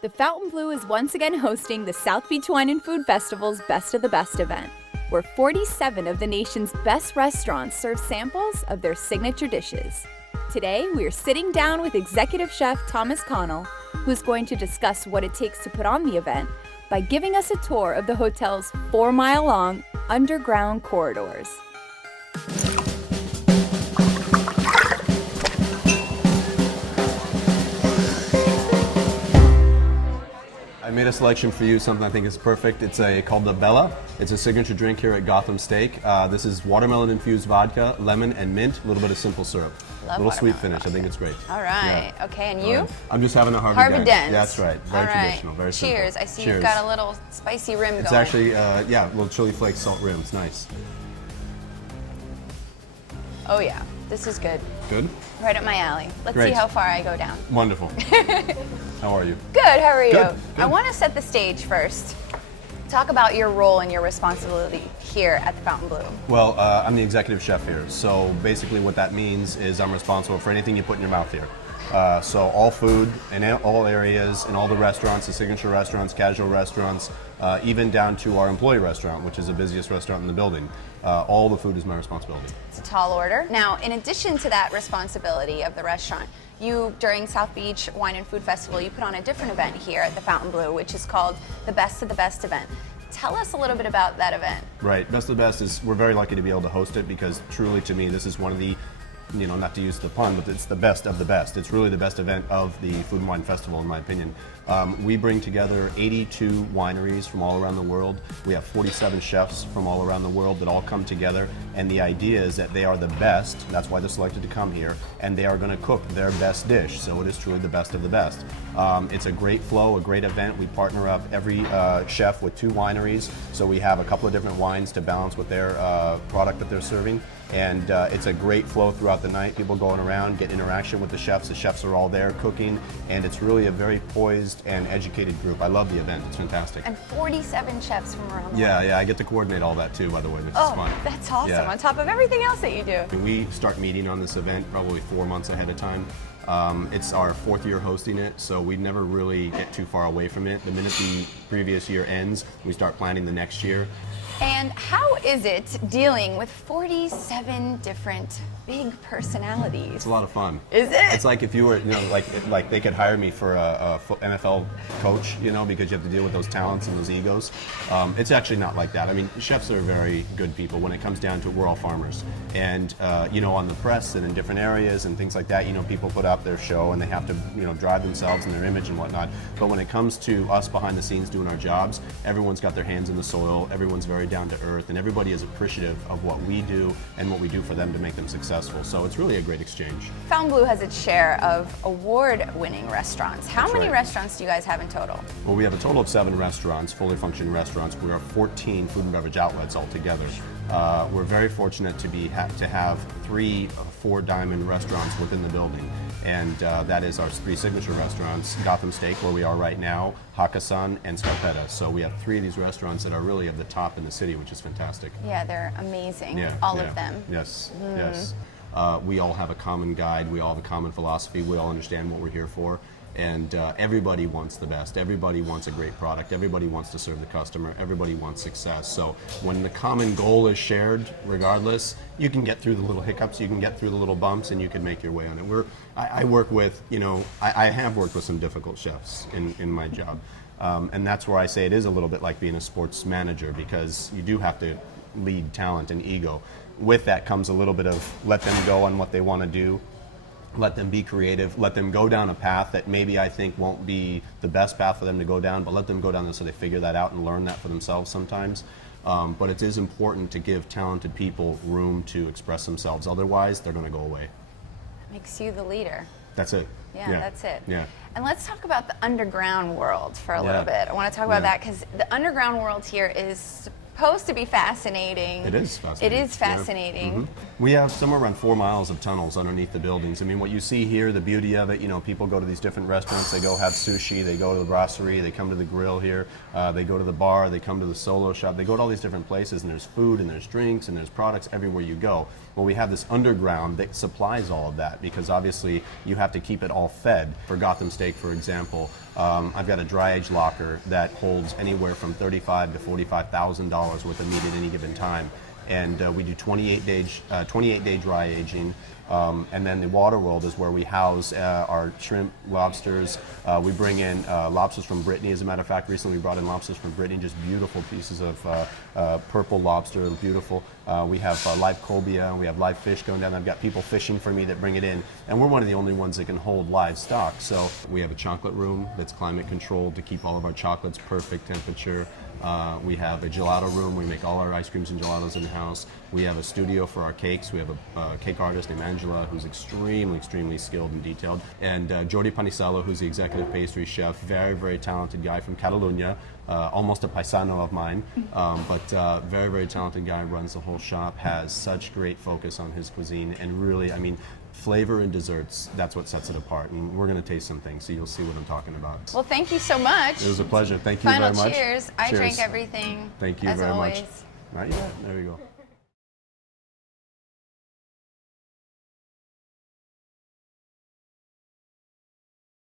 The Fontainebleau is once again hosting the South Beach Wine and Food Festival's Best of the Best event, where 47 of the nation's best restaurants serve samples of their signature dishes. Today, we are sitting down with Executive Chef Thomas Connell, who's going to discuss what it takes to put on the event by giving us a tour of the hotel's 4-mile-long underground corridors. I made a selection for you, something I think is perfect. It's called the Bella. It's a signature drink here at Gotham Steak. This is watermelon-infused vodka, lemon, and mint, a little bit of simple syrup. Love little sweet finish. vodka. I think it's great. All right. Yeah. Okay, and you? I'm just having a Harvey Dent. Yeah, that's right. Very traditional, very simple. Cheers. I see Cheers. You've got a little spicy rim going. It's actually, yeah, little chili flake salt rim. It's nice. Oh yeah, this is good. Good? Right up my alley. Let's Great. see how far I go down. Wonderful. How are you? Good, how are you? Good. I want to set the stage first. Talk about your role and your responsibility here at the Fontainebleau. Well, I'm the executive chef here. So basically what that means is I'm responsible for anything you put in your mouth here. So all food in all areas, in all the restaurants, the signature restaurants, casual restaurants, even down to our employee restaurant, which is the busiest restaurant in the building. All the food is my responsibility. It's a tall order. Now, in addition to that responsibility of the restaurant, you, during South Beach Wine and Food Festival, you put on a different event here at the Fontainebleau, which is called the Best of the Best event. Tell us a little bit about that event. Right, Best of the Best is, we're very lucky to be able to host it because truly to me, this is one of the, you know, not to use the pun, but it's the best of the best. It's really the best event of the Food and Wine Festival, in my opinion. We bring together 82 wineries from all around the world. We have 47 chefs from all around the world that all come together, and the idea is that they are the best, that's why they're selected to come here, and they are going to cook their best dish, so it is truly the best of the best. It's a great flow, a great event. We partner up every chef with 2 wineries, so we have a couple of different wines to balance with their product that they're serving. And it's a great flow throughout the night. People going around, get interaction with the chefs. The chefs are all there cooking, and it's really a very poised and educated group. I love the event. It's fantastic. And 47 chefs from around the world. Yeah, I get to coordinate all that too, by the way, which is fun. That's awesome, Yeah. on top of everything else that you do. We start meeting on this event probably 4 months ahead of time. It's our 4th year hosting it, so we never really get too far away from it. The minute the previous year ends, we start planning the next year. And how is it dealing with 47 different big personalities? It's a lot of fun. Is it? It's like if you were, you know, like they could hire me for a NFL coach, you know, because you have to deal with those talents and those egos. It's actually not like that. I mean, chefs are very good people. When it comes down to it, we're all farmers. And, you know, on the press and in different areas and things like that, you know, people put up their show and they have to, you know, drive themselves and their image and whatnot. But when it comes to us behind the scenes doing our jobs, everyone's got their hands in the soil, everyone's very down to earth, and everybody is appreciative of what we do and what we do for them to make them successful. So it's really a great exchange. Fontainebleau has its share of award-winning restaurants. How That's many right. restaurants do you guys have in total? Well, we have a total of 7 restaurants, fully functioning restaurants. We are 14 food and beverage outlets altogether. We're very fortunate to have 3 4-diamond restaurants within the building, and that is our 3 signature restaurants: Gotham Steak, where we are right now, Hakkasan, and Scarpetta. So we have 3 of these restaurants that are really of the top in the city, which is fantastic. Yeah, they're amazing, Yeah, all yeah. of them. Yes, yes. We all have a common guide. We all have a common philosophy. We all understand what we're here for. And everybody wants the best. Everybody wants a great product. Everybody wants to serve the customer. Everybody wants success. So when the common goal is shared, regardless, you can get through the little hiccups, you can get through the little bumps, and you can make your way on it. I work with, you know, I have worked with some difficult chefs in my job. And that's where I say it is a little bit like being a sports manager, because you do have to lead talent and ego. With that comes a little bit of let them go on what they want to do. Let them be creative, let them go down a path that maybe I think won't be the best path for them to go down, but let them go down there so they figure that out and learn that for themselves sometimes. But it is important to give talented people room to express themselves, otherwise they're going to go away. Makes you the leader. That's it. Yeah, that's it. Yeah. And let's talk about the underground world for a little Yeah. bit. I want to talk about Yeah. that because the underground world here is supposed to be fascinating. It is fascinating. It is fascinating. Yeah. We have somewhere around 4 miles of tunnels underneath the buildings. I mean, what you see here, the beauty of it, you know, people go to these different restaurants, they go have sushi, they go to the brasserie, they come to the grill here, they go to the bar, they come to the solo shop, they go to all these different places, and there's food and there's drinks and there's products everywhere you go. Well, we have this underground that supplies all of that, because obviously you have to keep it all fed. For Gotham Steak, for example, I've got a dry age locker that holds anywhere from $35,000 to $45,000 worth of meat at any given time. And we do 28-day dry aging. And then the water world is where we house our shrimp, lobsters. We bring in lobsters from Brittany. As a matter of fact, recently we brought in lobsters from Brittany, just beautiful pieces of purple lobster, beautiful. We have live cobia, we have live fish going down. I've got people fishing for me that bring it in. And we're one of the only ones that can hold live stock. So we have a chocolate room that's climate controlled to keep all of our chocolates perfect temperature. We have a gelato room. We make all our ice creams and gelatos in-house. We have a studio for our cakes. We have a cake artist named Angela, who's extremely skilled and detailed. And Jordi Panisalo, who's the executive pastry chef, very talented guy from Catalunya, almost a paisano of mine, but very talented guy, runs the whole shop, has such great focus on his cuisine, and really, I mean, flavor and desserts, that's what sets it apart. And we're going to taste some things, so you'll see what I'm talking about. Well, thank you so much. It was a pleasure. Thank you very much. Final cheers. I drank everything. Thank you as very always. much. Not yet. There we go.